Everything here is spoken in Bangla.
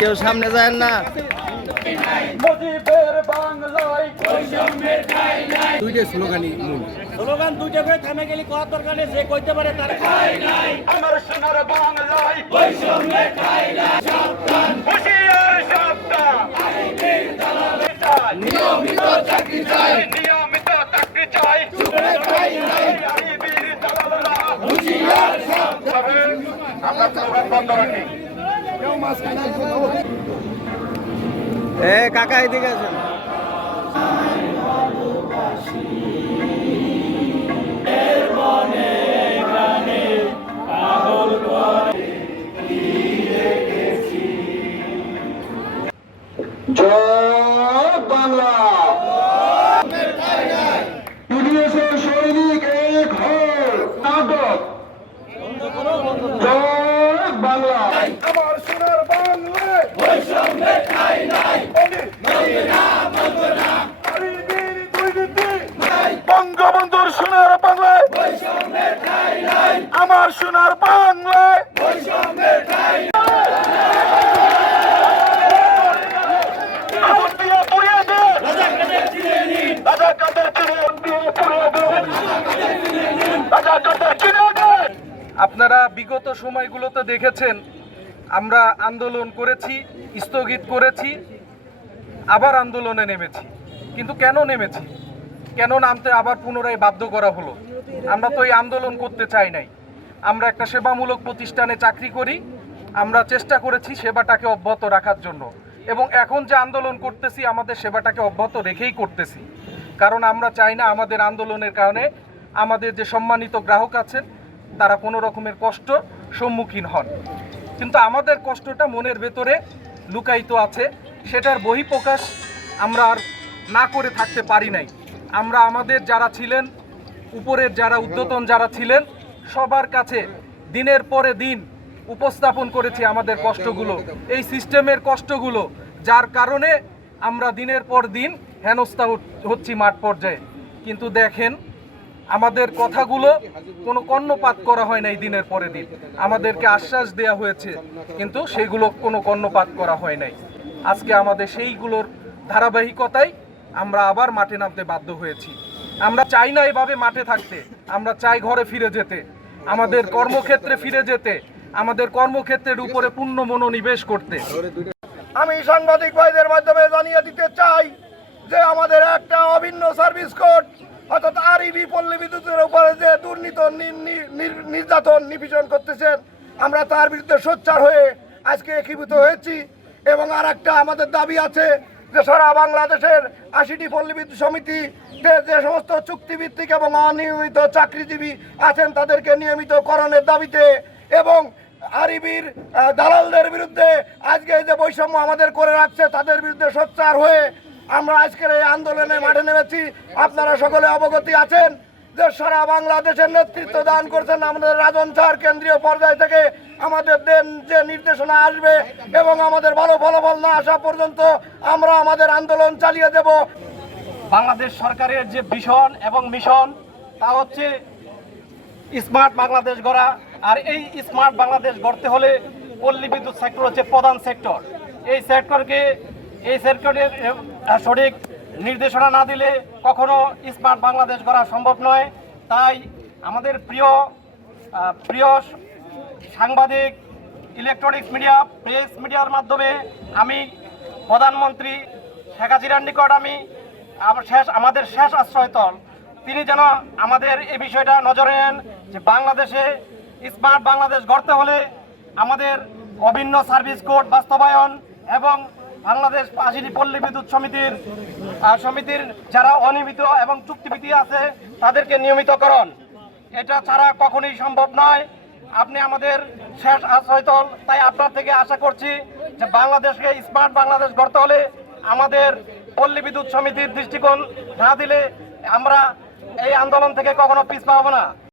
কেউ সামনে যায় না। দুইটা স্লোগানই মূল স্লোগান, দুইটা করে থামে গেলে কত দরকার নেই, যে কইতে পারে তার ঠাঁই নাই। আমার সোনার বাংলায় বৈষম্যের ঠাঁই নাই। সাবধান, হুঁশিয়ার সাবধান, নিয়মিত চাকরি চাই, নিয়মিত চাকরি চাই, চুপে ঠাঁই নাই। হুঁশিয়ার সাবধান, আমরা স্লোগান বন্ধ রাখি। কাকা এদিকে আছেন। জয় বাংলা, ইতিহাসের সৈনিক এক হল নাটক। জয় বাংলা, আমার সোনার বাংলায় বৈষম্যের ঠাঁই নাই। বঙ্গবন্ধুর সোনার বাংলায় বৈষম্যের ঠাঁই নাই। আমার সোনার বাংলায় বৈষম্যের ঠাঁই নাই। আপনারা বিগত সময়গুলোতে দেখেছেন আমরা আন্দোলন করেছি, স্থগিত করেছি, আবার আন্দোলনে নেমেছি। কিন্তু কেন নেমেছি, কেন নামতে আবার পুনরায় বাধ্য করা হলো? আমরা তো এই আন্দোলন করতে চাই নাই। আমরা একটা সেবামূলক প্রতিষ্ঠানে চাকরি করি, আমরা চেষ্টা করেছি সেবাটাকে অব্যাহত রাখার জন্য, এবং এখন যে আন্দোলন করতেছি আমাদের সেবাটাকে অব্যাহত রেখেই করতেছি। কারণ আমরা চাই না আমাদের আন্দোলনের কারণে আমাদের যে সম্মানিত গ্রাহক আছেন তারা কোনো রকমের কষ্ট সম্মুখীন হন। কিন্তু আমাদের কষ্টটা মনের ভেতরে লুকায়িত আছে, সেটার বহিঃপ্রকাশ আমরা আর না করে থাকতে পারি নাই। আমরা আমাদের যারা ছিলেন, উপরের যারা ঊর্ধ্বতন যারা ছিলেন, সবার কাছে দিনের পরে দিন উপস্থাপন করেছি আমাদের কষ্টগুলো, এই সিস্টেমের কষ্টগুলো, যার কারণে আমরা দিনের পর দিন হেনস্থা হচ্ছি মাঠ পর্যায়ে। কিন্তু দেখেন, আমাদের কথাগুলো কোনো কর্ণপাত করা হয় নাই। দিনের পরে দিন আমাদেরকে আশ্বাস দেওয়া হয়েছে, কিন্তু সেগুলো কোনো কর্ণপাত করা হয় নাই। আজকে আমাদের সেইগুলোর ধারাবাহিকতায় আমরা আবার মাঠে নামতে বাধ্য হয়েছি। আমরা চাই না এভাবে মাঠে থাকতে, আমরা চাই ঘরে ফিরে যেতে, আমাদের কর্মক্ষেত্রে ফিরে যেতে, আমাদের কর্মক্ষেত্রের উপরে পূর্ণ মনোনিবেশ করতে। আমি সাংবাদিক ভাইদের মাধ্যমে জানিয়ে দিতে চাই যে আমাদের একটা অভিন্ন সার্ভিস কোড, অর্থাৎ আরইবি পল্লী বিদ্যুতের উপরে যে দুর্নীতি নির্যাতন নিপীড়ন করতেছেন, আমরা তার বিরুদ্ধে সোচ্চার হয়ে আজকে একীভূত হয়েছি। এবং আর একটা আমাদের দাবি আছে যে সারা বাংলাদেশের ৮০টি পল্লী বিদ্যুৎ সমিতি যে সমস্ত চুক্তিভিত্তিক এবং অনিয়মিত চাকরিজীবী আছেন তাদেরকে নিয়মিতকরণের দাবিতে, এবং আরইবির দালালদের বিরুদ্ধে আজকে যে বৈষম্য আমাদের করে রাখছে তাদের বিরুদ্ধে সোচ্চার হয়ে আমরা আজকের এই আন্দোলনে মাঠে নেমেছি। আপনারা সকলে অবগতি আছেন যে সারা বাংলাদেশের নেতৃত্ব দান করছেন আমাদের রাজন স্যার। কেন্দ্রীয় পর্যায় থেকে আমাদের যে নির্দেশনা আসবে এবং আমাদের ভালো ফলাফল না আসা পর্যন্ত আমরা আমাদের আন্দোলন চালিয়ে দেব। বাংলাদেশ সরকারের যে ভিশন এবং মিশন তা হচ্ছে স্মার্ট বাংলাদেশ গড়া। আর এই স্মার্ট বাংলাদেশ গড়তে হলে পল্লী বিদ্যুৎ সেক্টর হচ্ছে প্রধান সেক্টর। এই সেক্টরের সঠিক নির্দেশনা না দিলে কখনো স্মার্ট বাংলাদেশ গড়া সম্ভব নয়। তাই আমাদের প্রিয় সাংবাদিক, ইলেকট্রনিক্স মিডিয়া, প্রেস মিডিয়ার মাধ্যমে আমি প্রধানমন্ত্রী শেখ হাসিনার নিকট আমাদের শেষ আশ্রয়স্থল, তিনি যেন আমাদের এই বিষয়টা নজরে নেন যে বাংলাদেশে স্মার্ট বাংলাদেশ গড়তে হলে আমাদের অভিন্ন সার্ভিস কোড বাস্তবায়ন এবং বাংলাদেশ ৮০টি পল্লী বিদ্যুৎ সমিতির যারা অনিয়মিত এবং চুক্তিভিত্তি আছে তাদেরকে নিয়মিতকরণ, এটা ছাড়া কখনোই সম্ভব নয়। আপনি আমাদের শেষ আশ্রয়স্থল, তাই আপনার থেকে আশা করছি যে বাংলাদেশকে স্মার্ট বাংলাদেশ গড়তে হলে আমাদের পল্লী বিদ্যুৎ সমিতির দৃষ্টিকোণ না দিলে আমরা এই আন্দোলন থেকে কখনো পিছ পাবো না।